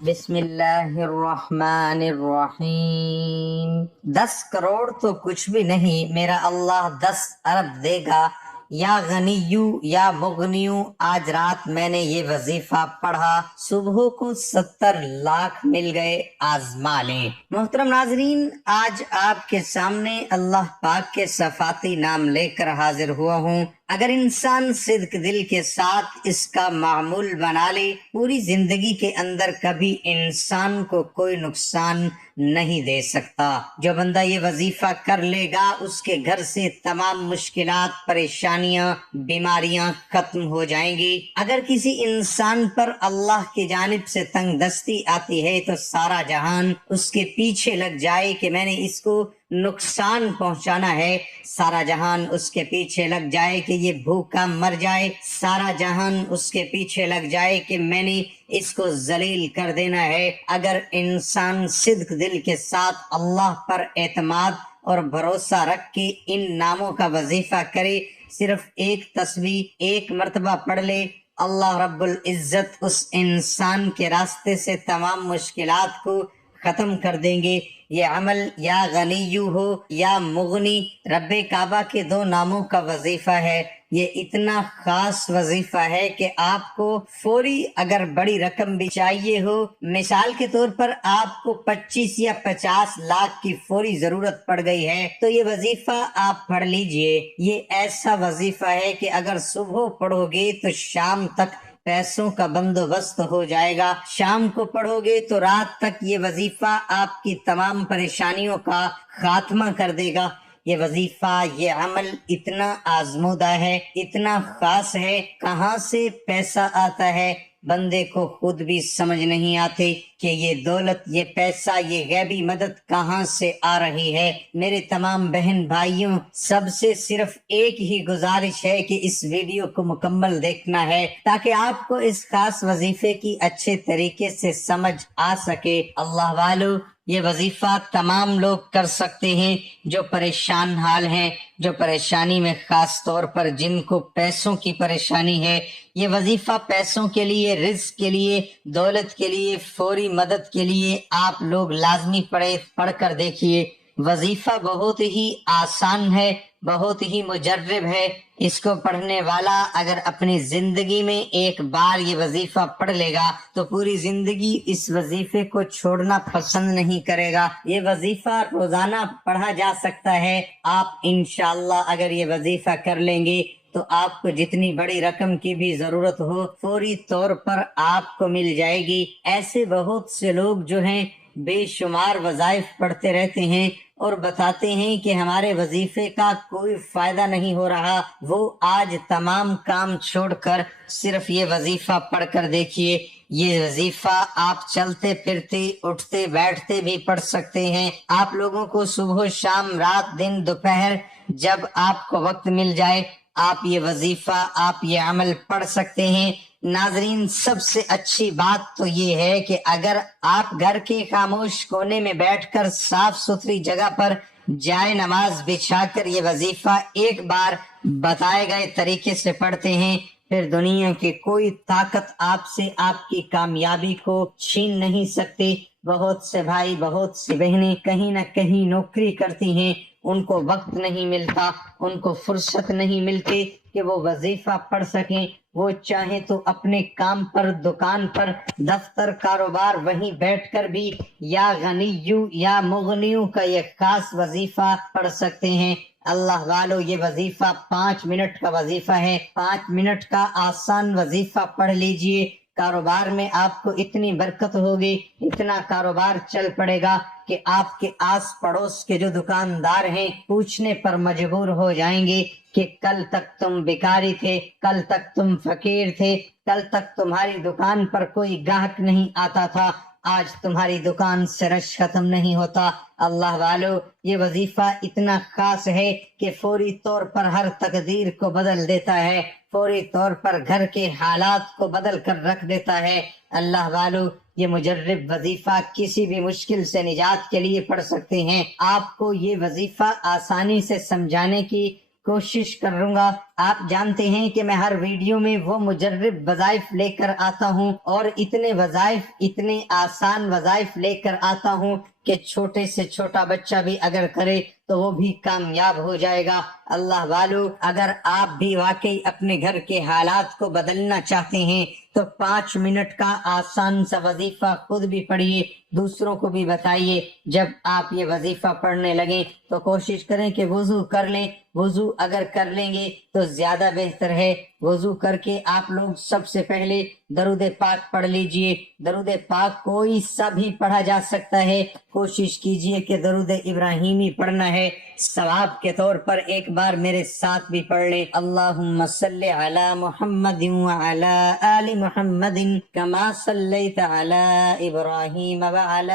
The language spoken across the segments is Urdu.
بسم اللہ الرحمن الرحیم۔ 10 کروڑ تو کچھ بھی نہیں، میرا اللہ 10 ارب دے گا۔ یا غنیو یا مغنیو، آج رات میں نے یہ وظیفہ پڑھا، صبح کو 70 لاکھ مل گئے، آزما لیں۔ محترم ناظرین، آج آپ کے سامنے اللہ پاک کے صفاتی نام لے کر حاضر ہوا ہوں۔ اگر انسان صدق دل کے ساتھ اس کا معمول بنا لے، پوری زندگی کے اندر کبھی انسان کو کوئی نقصان نہیں دے سکتا۔ جو بندہ یہ وظیفہ کر لے گا، اس کے گھر سے تمام مشکلات، پریشانیاں، بیماریاں ختم ہو جائیں گی۔ اگر کسی انسان پر اللہ کی جانب سے تنگ دستی آتی ہے تو سارا جہان اس کے پیچھے لگ جائے کہ میں نے اس کو نقصان پہنچانا ہے، سارا جہان اس کے پیچھے لگ جائے کہ یہ بھوکا مر جائے، سارا جہان اس کے پیچھے لگ جائے کہ میں نے اس کو ذلیل کر دینا ہے۔ اگر انسان صدق دل کے ساتھ اللہ پر اعتماد اور بھروسہ رکھ کے ان ناموں کا وظیفہ کرے، صرف ایک تسبیح ایک مرتبہ پڑھ لے، اللہ رب العزت اس انسان کے راستے سے تمام مشکلات کو ختم کر دیں گے۔ یہ عمل یا غنیو ہو یا مغنی، رب کعبہ کے 2 ناموں کا وظیفہ ہے۔ یہ اتنا خاص وظیفہ ہے کہ آپ کو فوری اگر بڑی رقم بھی چاہیے ہو، مثال کے طور پر آپ کو 25 یا 50 لاکھ کی فوری ضرورت پڑ گئی ہے، تو یہ وظیفہ آپ پڑھ لیجئے۔ یہ ایسا وظیفہ ہے کہ اگر صبح پڑھو گے تو شام تک پیسوں کا بندوبست ہو جائے گا، شام کو پڑھو گے تو رات تک یہ وظیفہ آپ کی تمام پریشانیوں کا خاتمہ کر دے گا۔ یہ وظیفہ، یہ عمل اتنا آزمودہ ہے، اتنا خاص ہے، کہاں سے پیسہ آتا ہے بندے کو خود بھی سمجھ نہیں آتے کہ یہ دولت، یہ پیسہ، یہ غیبی مدد کہاں سے آ رہی ہے۔ میرے تمام بہن بھائیوں، سب سے صرف ایک ہی گزارش ہے کہ اس ویڈیو کو مکمل دیکھنا ہے تاکہ آپ کو اس خاص وظیفے کی اچھے طریقے سے سمجھ آ سکے۔ اللہ والو، یہ وظیفہ تمام لوگ کر سکتے ہیں جو پریشان حال ہیں، جو پریشانی میں، خاص طور پر جن کو پیسوں کی پریشانی ہے۔ یہ وظیفہ پیسوں کے لیے، رزق کے لیے، دولت کے لیے، فوری مدد کے لیے آپ لوگ لازمی پڑھ کر دیکھیے۔ وظیفہ بہت ہی آسان ہے، بہت ہی مجرب ہے۔ اس کو پڑھنے والا اگر اپنی زندگی میں ایک بار یہ وظیفہ پڑھ لے گا تو پوری زندگی اس وظیفے کو چھوڑنا پسند نہیں کرے گا۔ یہ وظیفہ روزانہ پڑھا جا سکتا ہے۔ آپ انشاءاللہ اگر یہ وظیفہ کر لیں گے تو آپ کو جتنی بڑی رقم کی بھی ضرورت ہو، فوری طور پر آپ کو مل جائے گی۔ ایسے بہت سے لوگ جو ہیں بے شمار وظائف پڑھتے رہتے ہیں اور بتاتے ہیں کہ ہمارے وظیفے کا کوئی فائدہ نہیں ہو رہا۔ وہ آج تمام کام چھوڑ کر صرف یہ وظیفہ پڑھ کر دیکھیے۔ یہ وظیفہ آپ چلتے پھرتے، اٹھتے بیٹھتے بھی پڑھ سکتے ہیں۔ آپ لوگوں کو صبح شام، رات دن دوپہر، جب آپ کو وقت مل جائے آپ یہ وظیفہ، آپ یہ عمل پڑھ سکتے ہیں۔ ناظرین، سب سے اچھی بات تو یہ ہے کہ اگر آپ گھر کے خاموش کونے میں بیٹھ کر صاف ستھری جگہ پر جائے نماز بچھا کر یہ وظیفہ ایک بار بتائے گئے طریقے سے پڑھتے ہیں، پھر دنیا کی کوئی طاقت آپ سے آپ کی کامیابی کو چھین نہیں سکتی۔ بہت سے بھائی، بہت سی بہنیں کہیں نہ کہیں نوکری کرتی ہیں، ان کو وقت نہیں ملتا، ان کو فرصت نہیں ملتی کہ وہ وظیفہ پڑھ سکیں۔ وہ چاہیں تو اپنے کام پر، دکان پر، دفتر، کاروبار، وہیں بیٹھ کر بھی یا غنیو یا مغنیو کا یہ خاص وظیفہ پڑھ سکتے ہیں۔ اللہ والو، یہ وظیفہ 5 منٹ کا وظیفہ ہے، 5 منٹ کا آسان وظیفہ پڑھ لیجئے۔ کاروبار میں آپ کو اتنی برکت ہوگی، اتنا کاروبار چل پڑے گا کہ آپ کے آس پڑوس کے جو دکاندار ہیں پوچھنے پر مجبور ہو جائیں گے کہ کل تک تم بیکاری تھے، کل تک تم فقیر تھے، کل تک تمہاری دکان پر کوئی گاہک نہیں آتا تھا، آج تمہاری دکان سے رش ختم نہیں ہوتا۔ اللہ والو، یہ وظیفہ اتنا خاص ہے کہ فوری طور پر ہر تقدیر کو بدل دیتا ہے، فوری طور پر گھر کے حالات کو بدل کر رکھ دیتا ہے۔ اللہ والو، یہ مجرب وظیفہ کسی بھی مشکل سے نجات کے لیے پڑھ سکتے ہیں۔ آپ کو یہ وظیفہ آسانی سے سمجھانے کی کوشش کروں گا۔ آپ جانتے ہیں کہ میں ہر ویڈیو میں وہ مجرب وظائف لے کر آتا ہوں اور اتنے وظائف، اتنے آسان وظائف لے کر آتا ہوں کہ چھوٹے سے چھوٹا بچہ بھی اگر کرے تو وہ بھی کامیاب ہو جائے گا۔ اللہ والو، اگر آپ بھی واقعی اپنے گھر کے حالات کو بدلنا چاہتے ہیں تو 5 منٹ کا آسان سا وظیفہ خود بھی پڑھیے، دوسروں کو بھی بتائیے۔ جب آپ یہ وظیفہ پڑھنے لگیں تو کوشش کریں کہ وضو کر لیں۔ وضو اگر کر لیں گے تو زیادہ بہتر ہے۔ وضو کر کے آپ لوگ سب سے پہلے درود پاک پڑھ لیجئے۔ درود پاک کوئی سا بھی پڑھا جا سکتا ہے، کوشش کیجئے کہ درود ابراہیمی پڑھنا ہے۔ ثواب کے طور پر ایک بار میرے ساتھ بھی پڑھ لیں، اللہم صلی علی محمد وعلی آل محمد کما صلیت علی ابراہیم وعلی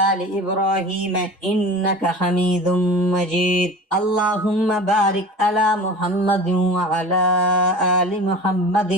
آل ابراہیم انک حمید مجید، اللہم بارک علی محمد وعلی آل محمد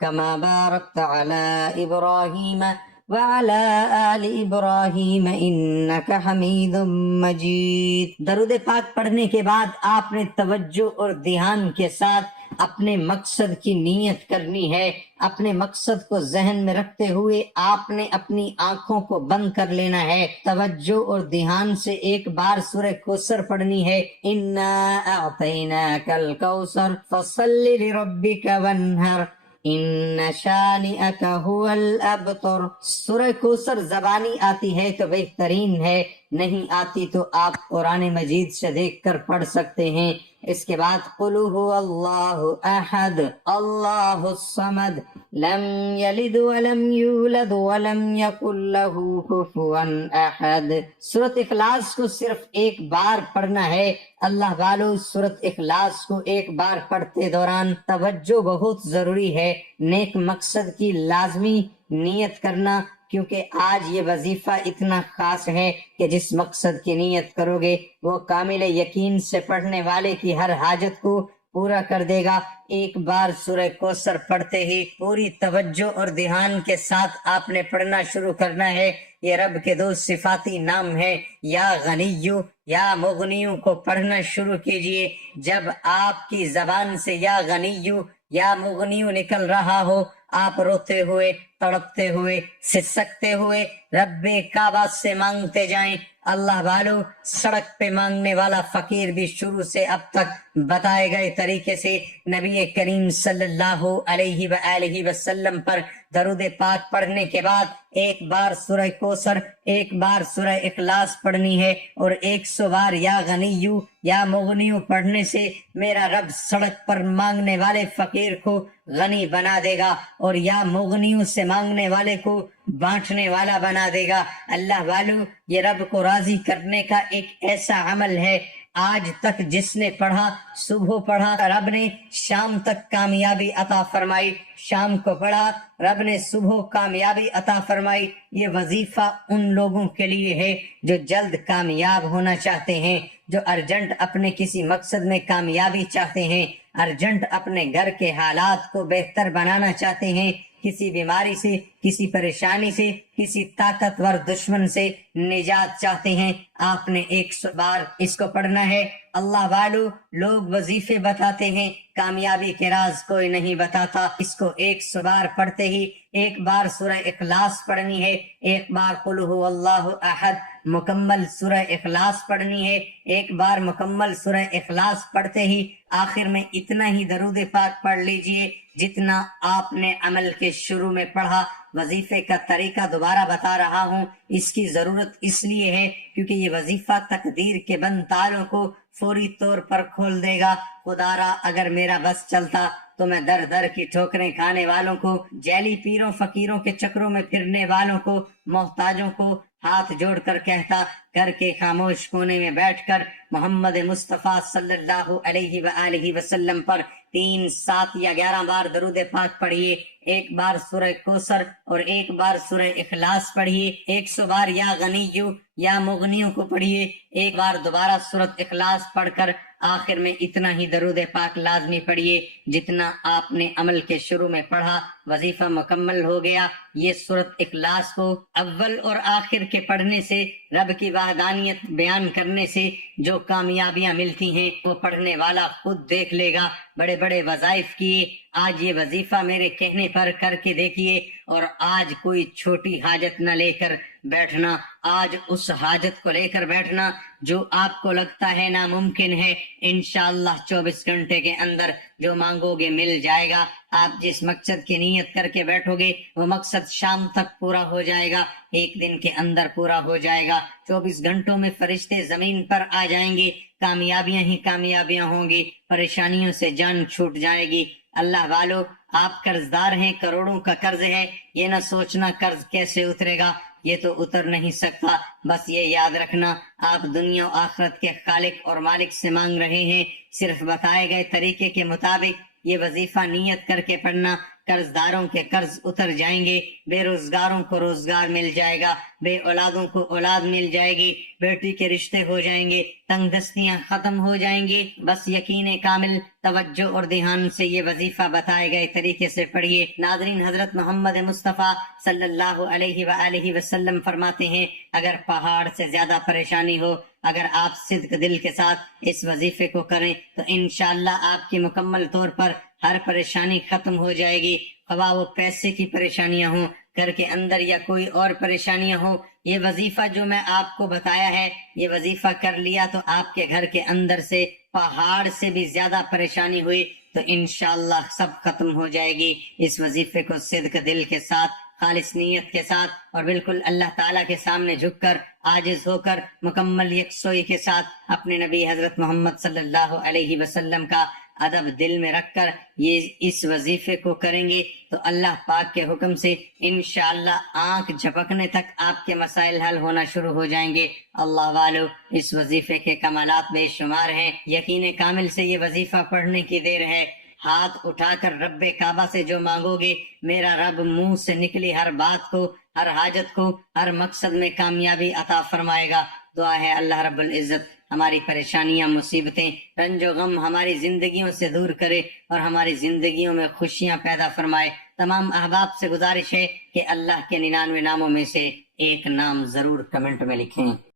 کما بارکت علی ابراہیم وعلى آل ابراہیم انک حمید مجید۔ درود پاک پڑھنے کے بعد آپ نے توجہ اور دھیان کے ساتھ اپنے مقصد کی نیت کرنی ہے۔ اپنے مقصد کو ذہن میں رکھتے ہوئے آپ نے اپنی آنکھوں کو بند کر لینا ہے۔ توجہ اور دھیان سے ایک بار سورہ کوثر پڑھنی ہے، انا اعطیناک الکوثر فصل لربک وانحر ان شانئک هو الابتر۔ سورہ کوثر زبانی آتی ہے تو بہترین ہے، نہیں آتی تو آپ قرآن مجید سے دیکھ کر پڑھ سکتے ہیں۔ اس کے بعد قل هو اللہ احد اللہ الصمد لم یلد ولم یولد ولم یکن له کفوا احد۔ سورۃ اخلاص کو صرف ایک بار پڑھنا ہے۔ اللہ والو، سورۃ اخلاص کو ایک بار پڑھتے دوران توجہ بہت ضروری ہے، نیک مقصد کی لازمی نیت کرنا، کیونکہ آج یہ وظیفہ اتنا خاص ہے کہ جس مقصد کی نیت کرو گے وہ کامل یقین سے پڑھنے والے کی ہر حاجت کو پورا کر دے گا۔ ایک بار سورہ کوثر پڑھتے ہی پوری توجہ اور دھیان کے ساتھ آپ نے پڑھنا شروع کرنا ہے۔ یہ رب کے 2 صفاتی نام ہے، یا غنیو یا مغنیو کو پڑھنا شروع کیجئے۔ جب آپ کی زبان سے یا غنیو یا مغنیو نکل رہا ہو، آپ روتے ہوئے، تڑپتے ہوئے، سسکتے ہوئے رب کعبہ سے مانگتے جائیں۔ اللہ والو، سڑک پہ مانگنے والا فقیر بھی شروع سے اب تک بتائے گئے طریقے سے نبی کریم صلی اللہ علیہ وآلہ وسلم پر درود پاک پڑھنے کے بعد ایک بار سورہ کوثر، ایک بار سورہ اخلاص پڑھنی ہے، اور 100 بار یا غنیو یا مغنیو پڑھنے سے میرا رب سڑک پر مانگنے والے فقیر کو غنی بنا دے گا اور یا مغنیوں سے مانگنے والے کو بانٹنے والا بنا دے گا۔ اللہ والو، یہ رب کو راضی کرنے کا ایک ایسا عمل ہے، آج تک جس نے پڑھا، صبح پڑھا رب نے شام تک کامیابی عطا فرمائی، شام کو پڑھا رب نے صبح کامیابی عطا فرمائی۔ یہ وظیفہ ان لوگوں کے لیے ہے جو جلد کامیاب ہونا چاہتے ہیں، جو ارجنٹ اپنے کسی مقصد میں کامیابی چاہتے ہیں، ارجنٹ اپنے گھر کے حالات کو بہتر بنانا چاہتے ہیں، کسی بیماری سے، کسی پریشانی سے، کسی طاقتور دشمن سے نجات چاہتے ہیں۔ آپ نے 100 بار اس کو پڑھنا ہے۔ اللہ والو، لوگ وظیفے بتاتے ہیں، کامیابی کے راز کوئی نہیں بتاتا۔ اس کو 100 بار پڑھتے ہی ایک بار سورہ اخلاص پڑھنی ہے، ایک بار قل هو اللہ احد مکمل سورہ اخلاص پڑھنی ہے، ایک بار مکمل سورہ اخلاص پڑھتے ہی آخر میں اتنا ہی درود پاک پڑھ لیجئے جتنا آپ نے عمل کے شروع میں پڑھا۔ وظیفے کا طریقہ دوبارہ بتا رہا ہوں، اس کی ضرورت اس لیے ہے کیونکہ یہ وظیفہ تقدیر کے بند تالوں کو فوری طور پر کھول دے گا۔ خدا را اگر میرا بس چلتا تو میں در در کی ٹھوکریں کھانے والوں کو، جیلی پیروں فقیروں کے چکروں میں پھرنے والوں کو، محتاجوں کو ہاتھ جوڑ کر کہتا، گھر کے خاموش کونے میں بیٹھ کر محمد مصطفیٰ صلی اللہ علیہ وآلہ وسلم پر 3، 7 یا 11 بار درود پاک پڑھیے، ایک بار سورہ کوثر اور ایک بار سورہ اخلاص پڑھیے، 100 بار یا غنیو یا مغنیوں کو پڑھیے، ایک بار دوبارہ سورۃ اخلاص پڑھ کر آخر میں اتنا ہی درود پاک لازمی پڑھیے جتنا آپ نے عمل کے شروع میں پڑھا۔ وظیفہ مکمل ہو گیا۔ یہ سورۃ اخلاص کو اول اور آخر کے پڑھنے سے، رب کی وحدانیت بیان کرنے سے جو کامیابیاں ملتی ہیں وہ پڑھنے والا خود دیکھ لے گا۔ بڑے بڑے وظائف کیے، آج یہ وظیفہ میرے کہنے پر کر کے دیکھیے، اور آج کوئی چھوٹی حاجت نہ لے کر بیٹھنا، آج اس حاجت کو لے کر بیٹھنا جو آپ کو لگتا ہے ناممکن ہے۔ انشاءاللہ 24 گھنٹے کے اندر جو مانگو گے مل جائے گا۔ آپ جس مقصد کی نیت کر کے بیٹھو گے وہ مقصد شام تک پورا ہو جائے گا، ایک دن کے اندر پورا ہو جائے گا۔ 24 گھنٹوں میں فرشتے زمین پر آ جائیں گے، کامیابیاں ہی کامیابیاں ہوں گی، پریشانیوں سے جان چھوٹ جائے گی۔ اللہ والو، آپ قرض دار ہیں، کروڑوں کا قرض ہے، یہ نہ سوچنا قرض کیسے اترے گا، یہ تو اتر نہیں سکتا۔ بس یہ یاد رکھنا، آپ دنیا و آخرت کے خالق اور مالک سے مانگ رہے ہیں، صرف بتائے گئے طریقے کے مطابق یہ وظیفہ نیت کر کے پڑھنا۔ قرض داروں کے قرض اتر جائیں گے، بے روزگاروں کو روزگار مل جائے گا، بے اولادوں کو اولاد مل جائے گی، بیٹی کے رشتے ہو جائیں گے، تنگ دستیاں ختم ہو جائیں گی۔ بس یقین کامل، توجہ اور دھیان سے یہ وظیفہ بتائے گئے طریقے سے پڑھیے۔ ناظرین، حضرت محمد مصطفیٰ صلی اللہ علیہ وآلہ وسلم فرماتے ہیں، اگر پہاڑ سے زیادہ پریشانی ہو، اگر آپ صدق دل کے ساتھ اس وظیفے کو کریں تو انشاءاللہ آپ کی مکمل طور پر ہر پریشانی ختم ہو جائے گی، خواہ وہ پیسے کی پریشانیاں ہوں، گھر کے اندر یا کوئی اور پریشانیاں ہوں۔ یہ وظیفہ جو میں آپ کو بتایا ہے، یہ وظیفہ کر لیا تو آپ کے گھر کے اندر سے پہاڑ سے بھی زیادہ پریشانی ہوئی تو انشاءاللہ سب ختم ہو جائے گی۔ اس وظیفے کو صدق دل کے ساتھ، خالص نیت کے ساتھ اور بالکل اللہ تعالیٰ کے سامنے جھک کر، عاجز ہو کر، مکمل یکسوئی کے ساتھ اپنے نبی حضرت محمد صلی اللہ علیہ وسلم کا ادب دل میں رکھ کر یہ اس وظیفے کو کریں گے تو اللہ پاک کے حکم سے انشاءاللہ آنکھ جھپکنے تک آپ کے مسائل حل ہونا شروع ہو جائیں گے۔ اللہ والو، اس وظیفے کے کمالات بے شمار ہیں۔ یقین کامل سے یہ وظیفہ پڑھنے کی دیر ہے۔ ہاتھ اٹھا کر رب کعبہ سے جو مانگو گے، میرا رب منہ سے نکلی ہر بات کو، ہر حاجت کو، ہر مقصد میں کامیابی عطا فرمائے گا۔ دعا ہے اللہ رب العزت ہماری پریشانیاں، مصیبتیں، رنج و غم ہماری زندگیوں سے دور کرے اور ہماری زندگیوں میں خوشیاں پیدا فرمائے۔ تمام احباب سے گزارش ہے کہ اللہ کے 99 ناموں میں سے ایک نام ضرور کمنٹ میں لکھیں۔